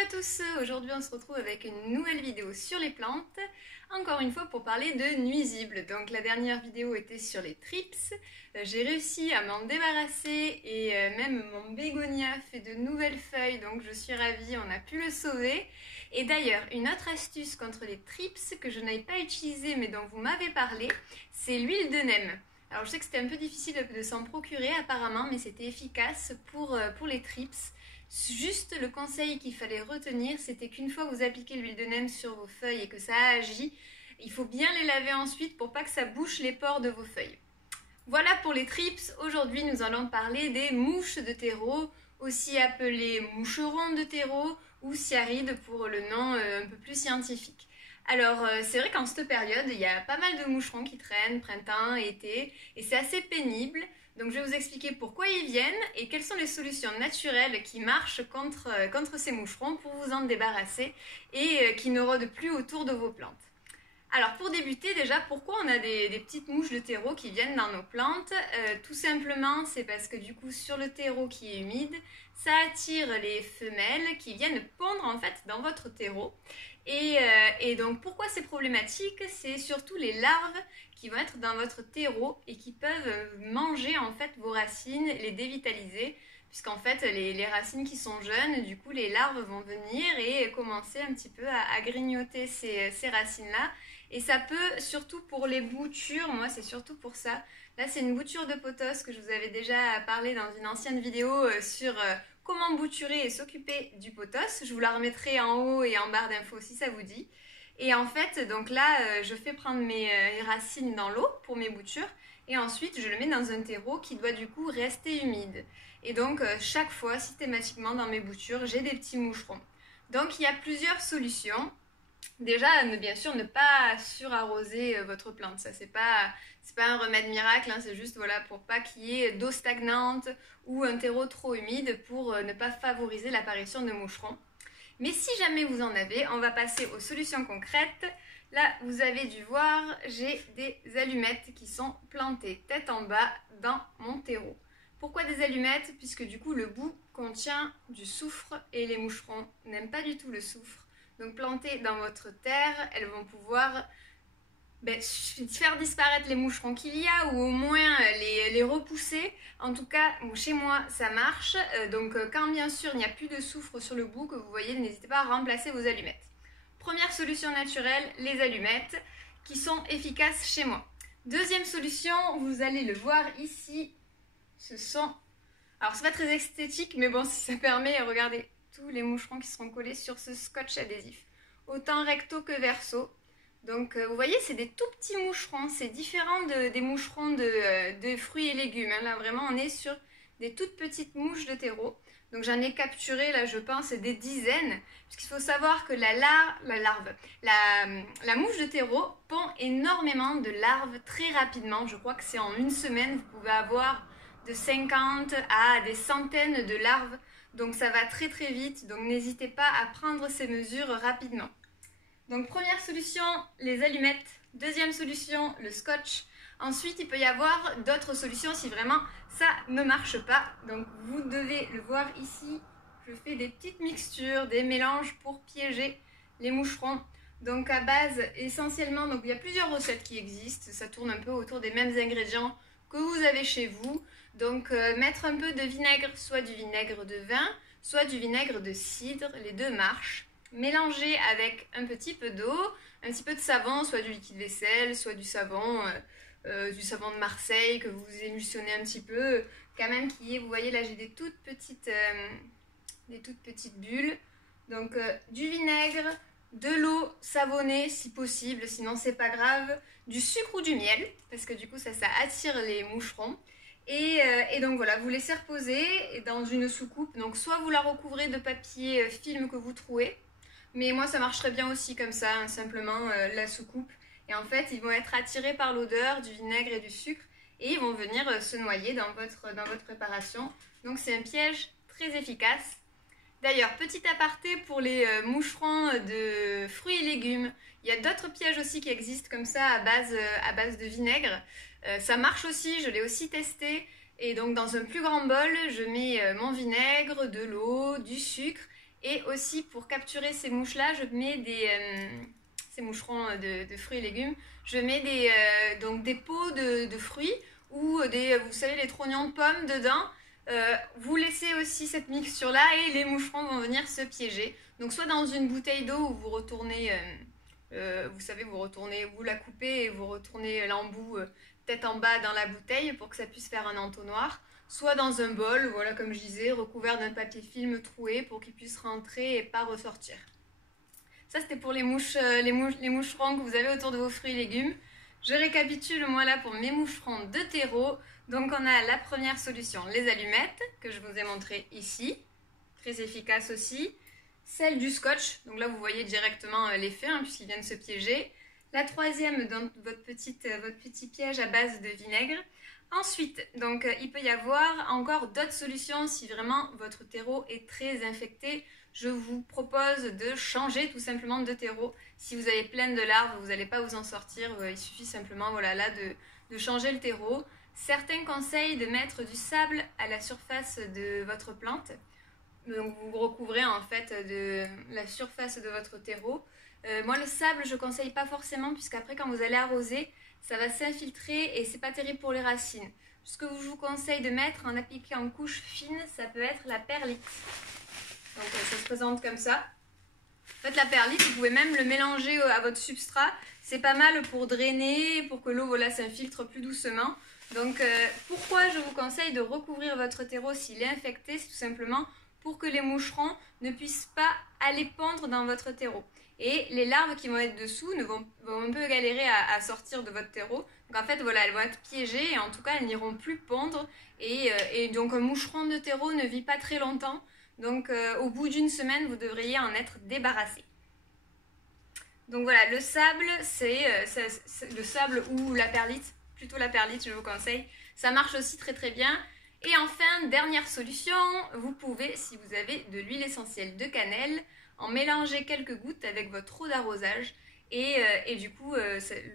à tous, aujourd'hui on se retrouve avec une nouvelle vidéo sur les plantes, encore une fois pour parler de nuisibles. Donc la dernière vidéo était sur les thrips, j'ai réussi à m'en débarrasser et même mon bégonia fait de nouvelles feuilles, donc je suis ravie, on a pu le sauver. Et d'ailleurs, une autre astuce contre les thrips que je n'avais pas utilisée mais dont vous m'avez parlé, c'est l'huile de neem. Alors je sais que c'était un peu difficile de s'en procurer apparemment, mais c'était efficace pour les thrips. Juste le conseil qu'il fallait retenir, c'était qu'une fois que vous appliquez l'huile de neem sur vos feuilles et que ça agit, il faut bien les laver ensuite pour pas que ça bouche les pores de vos feuilles. Voilà pour les thrips. Aujourd'hui, nous allons parler des mouches de terreau, aussi appelées moucherons de terreau ou cyarides pour le nom un peu plus scientifique. Alors, c'est vrai qu'en cette période, il y a pas mal de moucherons qui traînent, printemps, été, et c'est assez pénible. Donc je vais vous expliquer pourquoi ils viennent et quelles sont les solutions naturelles qui marchent contre ces moucherons pour vous en débarrasser et qui ne rôdent plus autour de vos plantes. Alors pour débuter déjà, pourquoi on a des petites mouches de terreau qui viennent dans nos plantes? Tout simplement, c'est parce que du coup sur le terreau qui est humide, ça attire les femelles qui viennent pondre en fait dans votre terreau. Et donc pourquoi c'est problématique? C'est surtout les larves qui vont être dans votre terreau et qui peuvent manger en fait vos racines, les dévitaliser, puisqu'en fait les racines qui sont jeunes, du coup les larves vont venir et commencer un petit peu à grignoter ces racines-là. Et ça peut, surtout pour les boutures, moi c'est surtout pour ça. Là c'est une bouture de pothos que je vous avais déjà parlé dans une ancienne vidéo sur comment bouturer et s'occuper du pothos. Je vous la remettrai en haut et en barre d'infos si ça vous dit. Et en fait, donc là, je fais prendre mes racines dans l'eau pour mes boutures et ensuite je le mets dans un terreau qui doit du coup rester humide. Et donc chaque fois, systématiquement dans mes boutures, j'ai des petits moucherons. Donc il y a plusieurs solutions. Déjà, bien sûr, ne pas surarroser votre plante. Ça, c'est pas un remède miracle, hein, c'est juste voilà, pour pas qu'il y ait d'eau stagnante ou un terreau trop humide pour ne pas favoriser l'apparition de moucherons. Mais si jamais vous en avez, on va passer aux solutions concrètes. Là, vous avez dû voir, j'ai des allumettes qui sont plantées tête en bas dans mon terreau. Pourquoi des allumettes? Puisque du coup, le bout contient du soufre et les moucherons n'aiment pas du tout le soufre. Donc plantées dans votre terre, elles vont pouvoir faire disparaître les moucherons qu'il y a ou au moins les repousser. En tout cas, chez moi, ça marche. Donc quand bien sûr il n'y a plus de soufre sur le bout que vous voyez, n'hésitez pas à remplacer vos allumettes. Première solution naturelle, les allumettes qui sont efficaces chez moi. Deuxième solution, vous allez le voir ici, ce sont... Alors c'est pas très esthétique, mais bon, si ça permet, regardez tous les moucherons qui seront collés sur ce scotch adhésif. Autant recto que verso. Donc vous voyez, c'est des tout petits moucherons, c'est différent des moucherons de fruits et légumes. Hein. Là vraiment on est sur des toutes petites mouches de terreau. Donc j'en ai capturé là je pense des dizaines. Puisqu'il faut savoir que la mouche de terreau pond énormément de larves très rapidement. Je crois que c'est en une semaine, vous pouvez avoir de 50 à des centaines de larves. Donc ça va très très vite, donc n'hésitez pas à prendre ces mesures rapidement. Donc première solution, les allumettes. Deuxième solution, le scotch. Ensuite, il peut y avoir d'autres solutions si vraiment ça ne marche pas. Donc vous devez le voir ici, je fais des petites mixtures, des mélanges pour piéger les moucherons. Donc à base essentiellement, donc il y a plusieurs recettes qui existent, ça tourne un peu autour des mêmes ingrédients que vous avez chez vous. Donc mettre un peu de vinaigre, soit du vinaigre de vin, soit du vinaigre de cidre, les deux marchent. Mélanger avec un petit peu d'eau, un petit peu de savon, soit du liquide vaisselle, soit du savon de Marseille que vous émulsionnez un petit peu, quand même qui est, vous voyez là j'ai des toutes petites bulles. Donc du vinaigre, de l'eau savonnée si possible, sinon c'est pas grave, du sucre ou du miel, parce que du coup ça attire les moucherons. Et donc voilà, vous laissez reposer dans une soucoupe, donc soit vous la recouvrez de papier film que vous trouez, mais moi ça marcherait bien aussi comme ça, hein, simplement la soucoupe. Et en fait ils vont être attirés par l'odeur du vinaigre et du sucre et ils vont venir se noyer dans votre préparation. Donc c'est un piège très efficace. D'ailleurs, petit aparté pour les moucherons de fruits et légumes, il y a d'autres pièges aussi qui existent comme ça à base de vinaigre. Ça marche aussi, je l'ai aussi testé. Et donc dans un plus grand bol, je mets mon vinaigre, de l'eau, du sucre Et aussi pour capturer ces mouches-là, je mets ces moucherons de fruits et légumes, je mets donc des pots de fruits ou vous savez, les trognons de pommes dedans. Vous laissez aussi cette mixture-là et les moucherons vont venir se piéger. Donc soit dans une bouteille d'eau où vous retournez, vous savez, vous la coupez et vous retournez l'embout peut-être en bas dans la bouteille pour que ça puisse faire un entonnoir. Soit dans un bol, voilà, comme je disais, recouvert d'un papier film troué pour qu'il puisse rentrer et pas ressortir. Ça, c'était pour les moucherons que vous avez autour de vos fruits et légumes. Je récapitule, moi, là, pour mes moucherons de terreau. Donc, on a la première solution, les allumettes, que je vous ai montré ici. Très efficace aussi. Celle du scotch. Donc là, vous voyez directement l'effet, puisqu'ils viennent se piéger. La troisième, dans votre petit piège à base de vinaigre. Ensuite, donc, il peut y avoir encore d'autres solutions si vraiment votre terreau est très infecté. Je vous propose de changer tout simplement de terreau. Si vous avez plein de larves, vous n'allez pas vous en sortir. Il suffit simplement voilà, là, de changer le terreau. Certains conseillent de mettre du sable à la surface de votre plante. Donc vous recouvrez en fait de la surface de votre terreau. Moi le sable je ne conseille pas forcément puisqu'après quand vous allez arroser, ça va s'infiltrer et c'est pas terrible pour les racines. Ce que je vous conseille de mettre en appliquant en couche fine, ça peut être la perlite. Donc ça se présente comme ça. En fait la perlite, vous pouvez même le mélanger à votre substrat. C'est pas mal pour drainer, pour que l'eau voilà, s'infiltre plus doucement. Donc pourquoi je vous conseille de recouvrir votre terreau s'il est infecté, c'est tout simplement pour que les moucherons ne puissent pas aller pondre dans votre terreau. Et les larves qui vont être dessous vont un peu galérer à sortir de votre terreau. Donc en fait, voilà, elles vont être piégées et en tout cas, elles n'iront plus pondre. Et donc un moucheron de terreau ne vit pas très longtemps. Donc au bout d'une semaine, vous devriez en être débarrassé. Donc voilà, le sable, c'est le sable ou la perlite. Plutôt la perlite, je vous conseille. Ça marche aussi très très bien. Et enfin, dernière solution, vous pouvez, si vous avez de l'huile essentielle de cannelle, en mélanger quelques gouttes avec votre eau d'arrosage et du coup,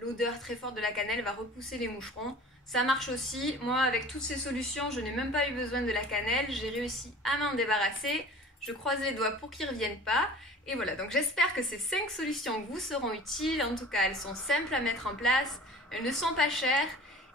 l'odeur très forte de la cannelle va repousser les moucherons. Ça marche aussi. Moi, avec toutes ces solutions, je n'ai même pas eu besoin de la cannelle. J'ai réussi à m'en débarrasser. Je croise les doigts pour qu'ils ne reviennent pas. Et voilà, donc j'espère que ces 5 solutions vous seront utiles. En tout cas, elles sont simples à mettre en place. Elles ne sont pas chères.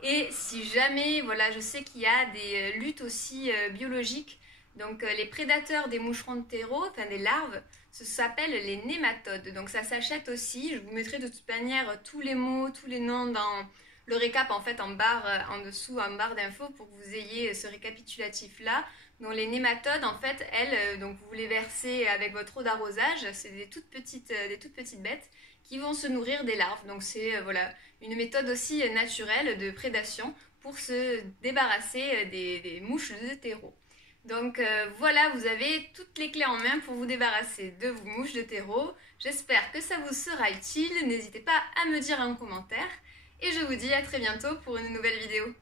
Et si jamais, voilà, je sais qu'il y a des luttes aussi biologiques, donc les prédateurs des moucherons de terreau, enfin des larves, ça s'appelle les nématodes. Donc ça s'achète aussi, je vous mettrai de toute manière tous les mots, tous les noms dans le récap en fait en barre en dessous, en barre d'infos pour que vous ayez ce récapitulatif là. Donc les nématodes en fait, elles, donc vous les versez avec votre eau d'arrosage, c'est des toutes petites bêtes qui vont se nourrir des larves. Donc c'est voilà, une méthode aussi naturelle de prédation pour se débarrasser des mouches de terreau. Donc voilà, vous avez toutes les clés en main pour vous débarrasser de vos mouches de terreau. J'espère que ça vous sera utile. N'hésitez pas à me dire en commentaire. Et je vous dis à très bientôt pour une nouvelle vidéo.